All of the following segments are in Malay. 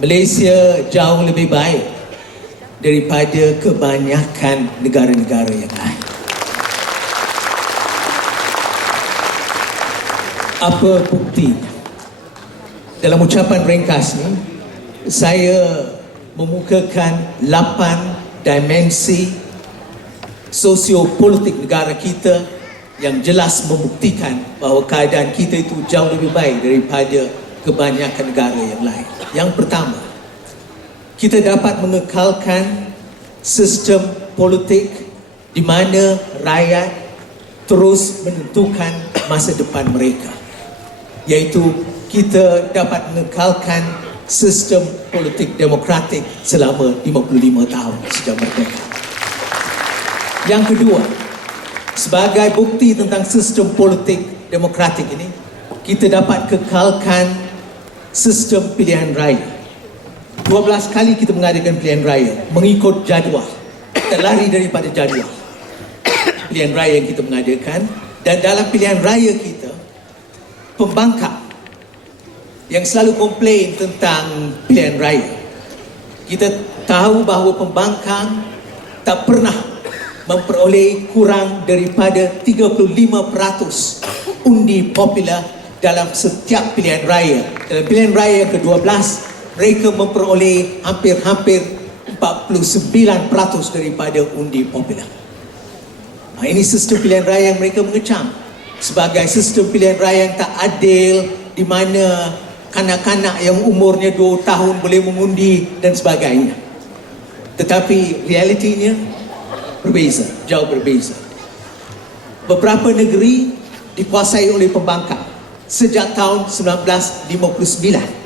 Malaysia jauh lebih baik daripada kebanyakan negara-negara yang lain. Apa buktinya? Dalam ucapan ringkas ni, saya memukakan 8 dimensi sosiopolitik negara kita yang jelas membuktikan bahawa keadaan kita itu jauh lebih baik daripada kebanyakan negara yang lain. Yang pertama, kita dapat mengekalkan sistem politik di mana rakyat terus menentukan masa depan mereka, iaitu kita dapat mengekalkan sistem politik demokratik selama 55 tahun sejak merdeka. Yang kedua, sebagai bukti tentang sistem politik demokratik ini, kita dapat kekalkan sistem pilihan raya. 12 kali kita mengadakan pilihan raya mengikut jadual, tak lari daripada jadual pilihan raya yang kita mengadakan. Dan dalam pilihan raya kita, pembangkang yang selalu komplain tentang pilihan raya, kita tahu bahawa pembangkang tak pernah memperoleh kurang daripada 35% undi popular dalam setiap pilihan raya. Dalam pilihan raya yang ke-12, mereka memperoleh hampir-hampir 49% daripada undi popular. Ini sistem pilihan raya yang mereka mengecam sebagai sistem pilihan raya yang tak adil, di mana kanak-kanak yang umurnya 2 tahun boleh mengundi dan sebagainya. Tetapi realitinya berbeza, jauh berbeza. Beberapa negeri dikuasai oleh pembangkang sejak tahun 1959.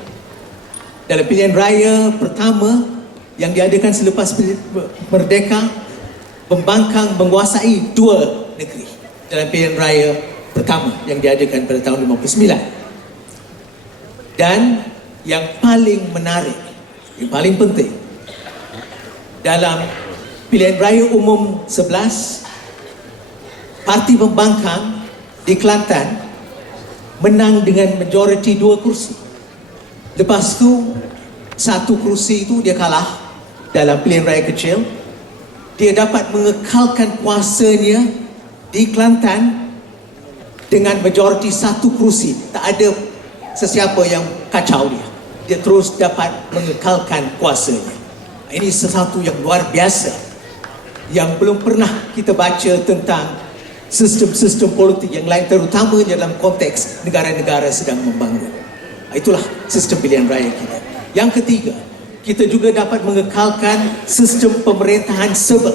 Dalam pilihan raya pertama yang diadakan selepas merdeka, pembangkang menguasai 2 negeri dalam pilihan raya pertama yang diadakan pada tahun 59. Dan yang paling menarik, yang paling penting, dalam pilihan raya umum 11, parti pembangkang di Kelantan menang dengan majoriti 2 kursi. Lepas tu 1 kursi itu dia kalah dalam pilihan raya kecil. Dia dapat mengekalkan kuasanya di Kelantan dengan majoriti 1 kursi. Tak ada sesiapa yang kacau dia. Dia terus dapat mengekalkan kuasanya. Ini sesuatu yang luar biasa yang belum pernah kita baca tentang sistem-sistem politik yang lain, terutamanya dalam konteks negara-negara sedang membangun. Itulah sistem pilihan raya kita. Yang ketiga, kita juga dapat mengekalkan sistem pemerintahan serba.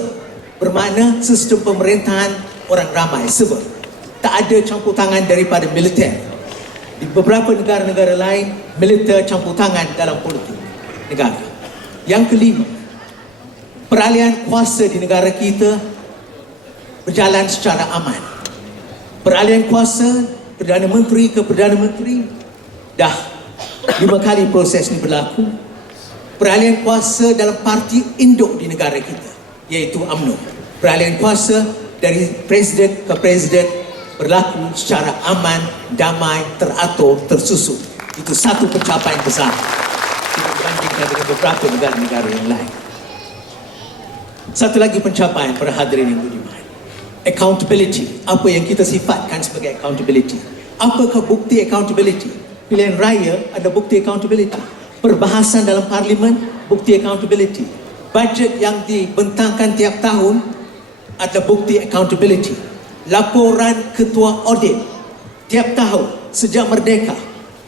Bermakna sistem pemerintahan orang ramai, serba. Tak ada campur tangan daripada militer. Di beberapa negara-negara lain, militer campur tangan dalam politik negara. Yang kelima, peralihan kuasa di negara kita berjalan secara aman. Peralihan kuasa Perdana Menteri ke Perdana Menteri dah 5 kali proses ini berlaku. Peralihan kuasa dalam parti induk di negara kita, iaitu UMNO. Peralihan kuasa dari presiden ke presiden berlaku secara aman, damai, teratur, tersusun. Itu satu pencapaian besar kita bandingkan dengan beberapa negara-negara yang lain. Satu lagi pencapaian para hadirin yang budiman, accountability. Apa yang kita sifatkan sebagai accountability? Apakah bukti accountability? Pilihan raya ada bukti accountability. Perbahasan dalam parlimen, bukti accountability. Bajet yang dibentangkan tiap tahun ada bukti accountability. Laporan ketua audit tiap tahun sejak merdeka,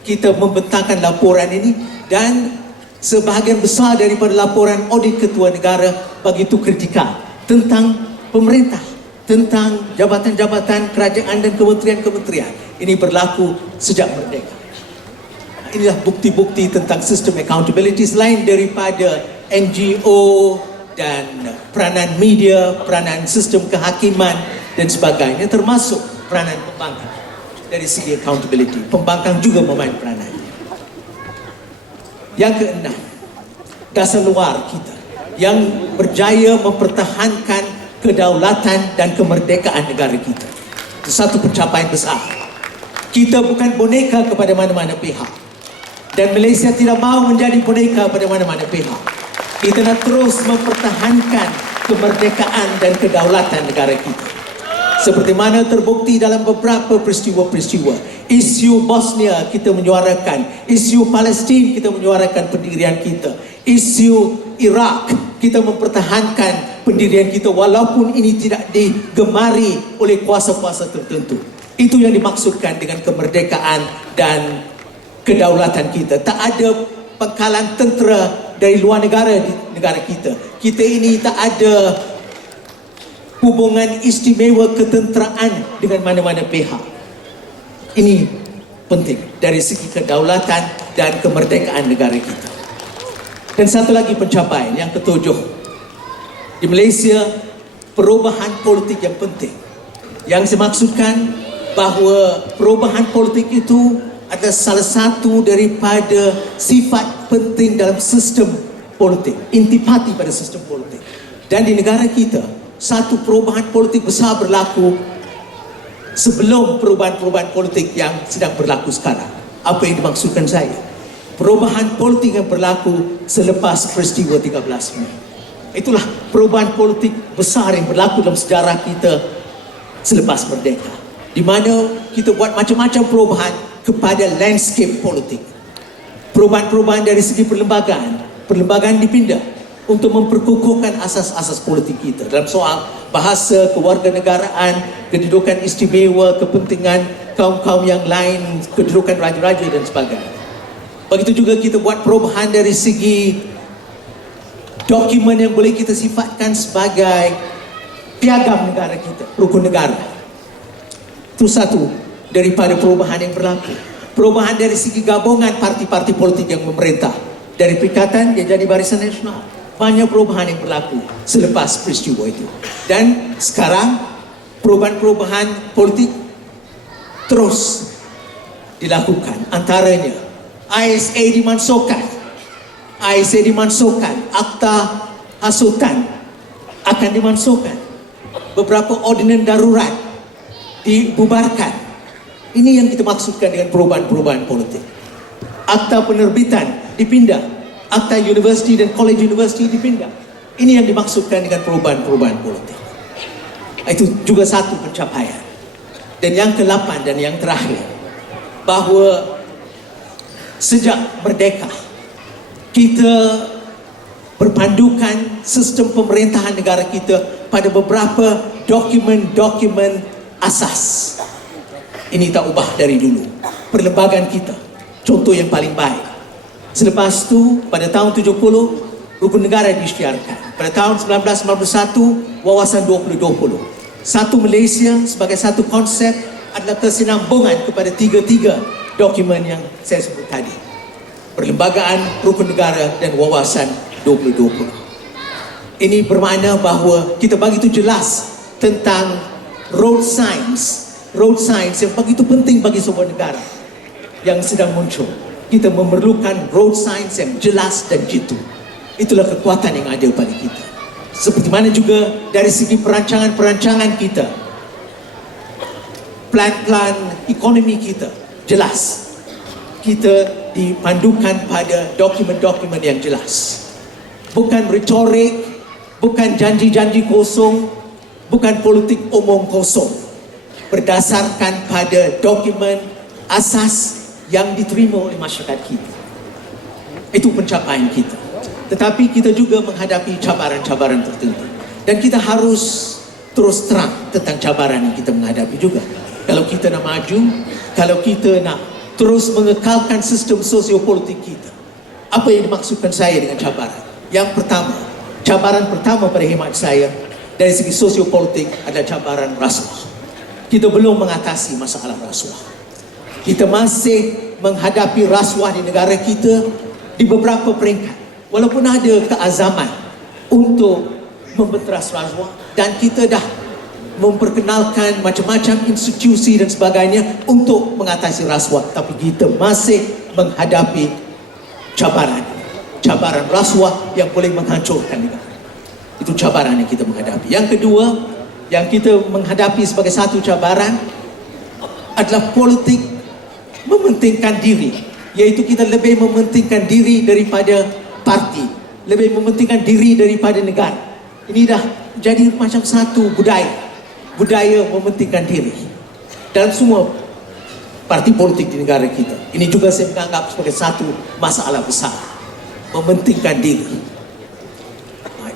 kita membentangkan laporan ini, dan sebahagian besar daripada laporan audit ketua negara begitu kritikal tentang pemerintah, tentang jabatan-jabatan kerajaan dan kementerian-kementerian. Ini berlaku sejak merdeka. Inilah bukti-bukti tentang sistem accountability. Selain daripada NGO dan peranan media, peranan sistem kehakiman dan sebagainya, termasuk peranan pembangkang dari segi accountability. Pembangkang juga memain peranan. Yang keenam, dasar luar kita yang berjaya mempertahankan kedaulatan dan kemerdekaan negara kita. Itu satu pencapaian besar. Kita bukan boneka kepada mana-mana pihak. Dan Malaysia tidak mau menjadi boneka pada mana-mana pihak. Kita nak terus mempertahankan kemerdekaan dan kedaulatan negara kita. Seperti mana terbukti dalam beberapa peristiwa-peristiwa. Isu Bosnia kita menyuarakan, isu Palestin kita menyuarakan pendirian kita, isu Iraq kita mempertahankan pendirian kita walaupun ini tidak digemari oleh kuasa-kuasa tertentu. Itu yang dimaksudkan dengan kemerdekaan dan kedaulatan kita. Tak ada pangkalan tentera dari luar negara di negara kita. Kita ini tak ada hubungan istimewa ketenteraan dengan mana-mana pihak. Ini penting dari segi kedaulatan dan kemerdekaan negara kita. Dan satu lagi pencapaian yang ketujuh. Di Malaysia, perubahan politik yang penting. Yang dimaksudkan bahawa perubahan politik itu adalah salah satu daripada sifat penting dalam sistem politik, intipati pada sistem politik. Dan di negara kita, satu perubahan politik besar berlaku sebelum perubahan-perubahan politik yang sedang berlaku sekarang. Apa yang dimaksudkan saya? Perubahan politik yang berlaku selepas peristiwa 13 Mei. Itulah perubahan politik besar yang berlaku dalam sejarah kita selepas merdeka. Di mana kita buat macam-macam perubahan kepada landscape politik. Perubahan-perubahan dari segi perlembagaan. Perlembagaan dipindah untuk memperkukuhkan asas-asas politik kita dalam soal bahasa, kewarganegaraan, kedudukan istimewa, kepentingan kaum-kaum yang lain, kedudukan raja-raja dan sebagainya. Begitu juga kita buat perubahan dari segi dokumen yang boleh kita sifatkan sebagai piagam negara kita, rukun negara. Itu satu daripada perubahan yang berlaku. Perubahan dari segi gabungan parti-parti politik yang memerintah. Dari Perikatan dia jadi Barisan Nasional. Banyak perubahan yang berlaku selepas peristiwa itu. Dan sekarang perubahan-perubahan politik terus dilakukan. Antaranya ISA dimansuhkan. ISA dimansuhkan. Akta Hasutan akan dimansuhkan. Beberapa ordinan darurat dibubarkan. Ini yang kita maksudkan dengan perubahan-perubahan politik. Akta penerbitan dipindah. Akta universiti dan college universiti dipindah. Ini yang dimaksudkan dengan perubahan-perubahan politik. Itu juga satu pencapaian. Dan yang ke-8 dan yang terakhir, bahawa sejak merdeka kita berpandukan sistem pemerintahan negara kita pada beberapa dokumen-dokumen asas. Ini tak ubah dari dulu. Perlembagaan kita, contoh yang paling baik. Selepas itu, pada tahun 70, rukun negara diisytiharkan. Pada tahun 1991, wawasan 2020. Satu Malaysia sebagai satu konsep adalah kesinambungan kepada tiga-tiga dokumen yang saya sebut tadi. Perlembagaan, rukun negara dan wawasan 2020. Ini bermakna bahawa kita begitu jelas tentang road signs yang begitu penting bagi sebuah negara yang sedang muncul. Kita memerlukan road signs yang jelas dan jitu. Itulah kekuatan yang ada pada kita. Seperti mana juga dari segi perancangan-perancangan kita, plan-plan ekonomi kita jelas. Kita dipandukan pada dokumen-dokumen yang jelas. Bukan retorik, bukan janji-janji kosong, bukan politik omong kosong. Berdasarkan pada dokumen asas yang diterima oleh masyarakat kita. Itu pencapaian kita. Tetapi kita juga menghadapi cabaran-cabaran tertentu. Dan kita harus terus terang tentang cabaran yang kita menghadapi juga. Kalau kita nak maju, kalau kita nak terus mengekalkan sistem sosiopolitik kita. Apa yang dimaksudkan saya dengan cabaran? Yang pertama, cabaran pertama pada hemat saya dari segi sosiopolitik adalah cabaran rasuah. Kita belum mengatasi masalah rasuah. Kita masih menghadapi rasuah di negara kita di beberapa peringkat. Walaupun ada keazaman untuk membenteras rasuah dan kita dah memperkenalkan macam-macam institusi dan sebagainya untuk mengatasi rasuah, tapi kita masih menghadapi cabaran rasuah yang boleh menghancurkan negara. Itu cabaran yang kita menghadapi. Yang kedua, yang kita menghadapi sebagai satu cabaran adalah politik mementingkan diri iaitu kita lebih mementingkan diri daripada parti, lebih mementingkan diri daripada negara. Ini dah jadi macam satu budaya mementingkan diri dalam semua parti politik di negara kita. Ini juga saya menganggap sebagai satu masalah besar, mementingkan diri.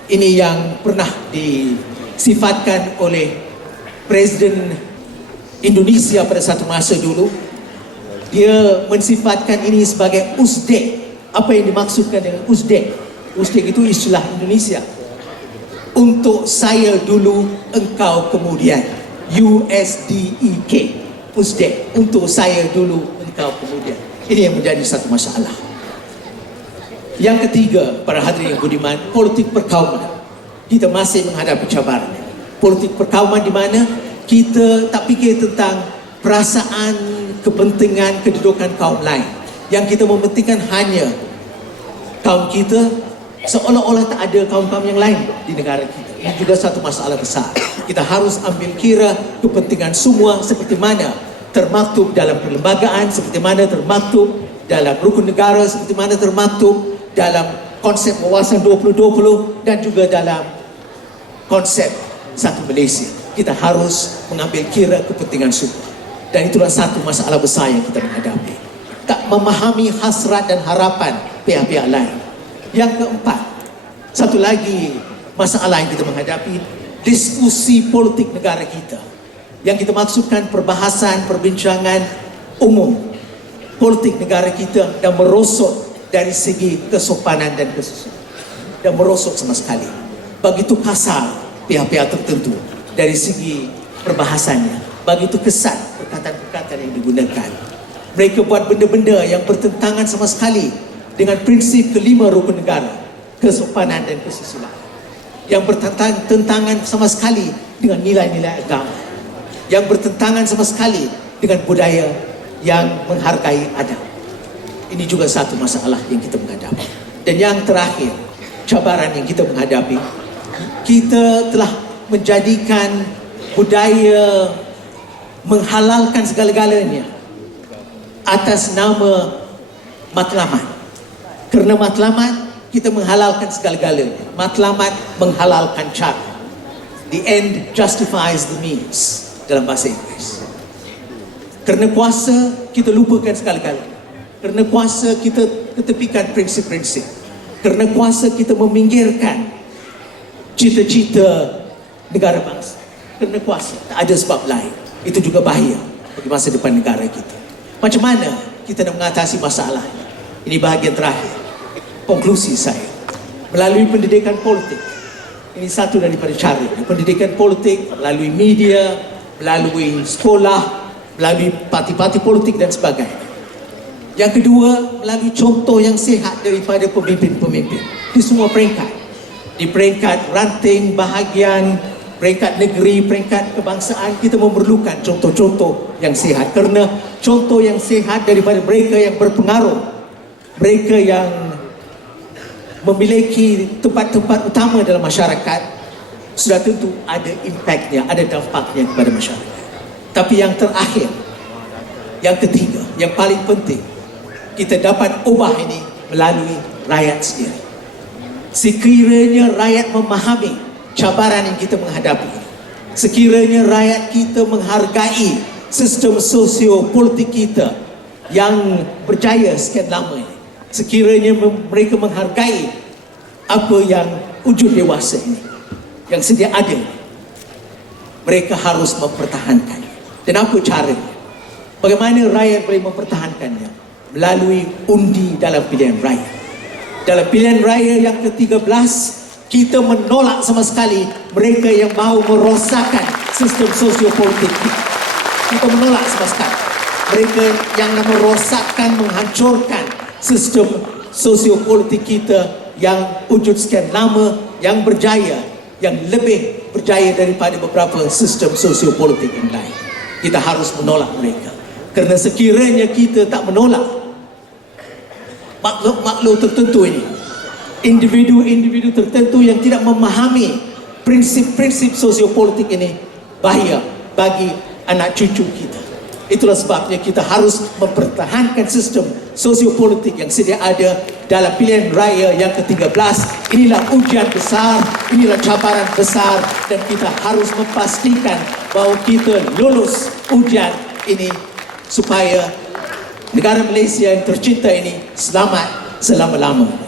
Ini yang pernah disifatkan oleh Presiden Indonesia pada satu masa dulu. Dia mensifatkan ini sebagai USDEK. Apa yang dimaksudkan dengan USDEK? USDEK itu istilah Indonesia. Untuk saya dulu, engkau kemudian. USDEK. USDEK. Untuk saya dulu, engkau kemudian. Ini yang menjadi satu masalah. Yang ketiga, para hadirin yang budiman, politik perkauman. Kita masih menghadapi cabaran. Politik perkauman di mana kita tak fikir tentang perasaan, kepentingan, kedudukan kaum lain. Yang kita mementingkan hanya kaum kita, seolah-olah tak ada kaum-kaum yang lain di negara kita. Ini juga satu masalah besar. Kita harus ambil kira kepentingan semua, seperti mana termaktub dalam perlembagaan, seperti mana termaktub dalam rukun negara, seperti mana termaktub dalam konsep wawasan 2020 dan juga dalam konsep satu Malaysia. Kita harus mengambil kira kepentingan semua. Dan itulah satu masalah besar yang kita menghadapi. Tak memahami hasrat dan harapan pihak-pihak lain. Yang keempat, satu lagi masalah yang kita menghadapi, diskusi politik negara kita. Yang kita maksudkan perbahasan, perbincangan umum politik negara kita dan merosot dari segi kesopanan dan kesusunan. Dan merosot sama sekali. Begitu kasar pihak-pihak tertentu dari segi perbahasannya. Begitu kesan perkataan-perkataan yang digunakan. Mereka buat benda-benda yang bertentangan sama sekali dengan prinsip kelima rukun negara, kesopanan dan kesusilaan. Yang bertentangan sama sekali dengan nilai-nilai agama. Yang bertentangan sama sekali dengan budaya yang menghargai adab. Ini juga satu masalah yang kita menghadapi. Dan yang terakhir, cabaran yang kita menghadapi, kita telah menjadikan budaya menghalalkan segala-galanya atas nama matlamat. Kerana matlamat, kita menghalalkan segala-galanya. Matlamat menghalalkan cara. The end justifies the means dalam bahasa Inggeris. Kerana kuasa, kita lupakan segala-galanya. Kerana kuasa, kita ketepikan prinsip-prinsip. Kerana kuasa, kita meminggirkan cita-cita negara bangsa. Kerana kuasa, tak ada sebab lain. Itu juga bahaya bagi masa depan negara kita. Macam mana kita nak mengatasi masalah ini? Ini bahagian terakhir. Konklusi saya. Melalui pendidikan politik. Ini satu daripada cara. Pendidikan politik melalui media, melalui sekolah, melalui parti-parti politik dan sebagainya. Yang kedua, melalui contoh yang sihat daripada pemimpin-pemimpin di semua peringkat. Di peringkat ranting, bahagian, peringkat negeri, peringkat kebangsaan, kita memerlukan contoh-contoh yang sihat. Kerana contoh yang sihat daripada mereka yang berpengaruh, mereka yang memiliki tempat-tempat utama dalam masyarakat, sudah tentu ada impaknya, ada dampaknya kepada masyarakat. Tapi yang terakhir, yang ketiga, yang paling penting, kita dapat ubah ini melalui rakyat sendiri. Sekiranya rakyat memahami cabaran yang kita menghadapi, sekiranya rakyat kita menghargai sistem sosio-politik kita yang berjaya sekian lama ini, sekiranya mereka menghargai apa yang wujud dewasa ini, yang sedia ada, mereka harus mempertahankan. Dan apa caranya? Bagaimana rakyat boleh mempertahankannya? Melalui undi dalam pilihan raya. Dalam pilihan raya yang ke-13, kita menolak sama sekali mereka yang mahu merosakkan sistem sosiopolitik kita. Kita menolak sama sekali mereka yang nak merosakkan, menghancurkan sistem sosiopolitik kita yang wujud sekian lama, yang berjaya, yang lebih berjaya daripada beberapa sistem sosiopolitik yang lain. Kita harus menolak mereka. Kerana sekiranya kita tak menolak makhluk-makhluk tertentu ini, individu-individu tertentu yang tidak memahami prinsip-prinsip sosiopolitik ini, bahaya bagi anak cucu kita. Itulah sebabnya kita harus mempertahankan sistem sosiopolitik yang sedia ada dalam pilihan raya yang ke-13. Inilah ujian besar, inilah cabaran besar, dan kita harus memastikan bahawa kita lulus ujian ini supaya negara Malaysia yang tercinta ini selamat selama-lamanya.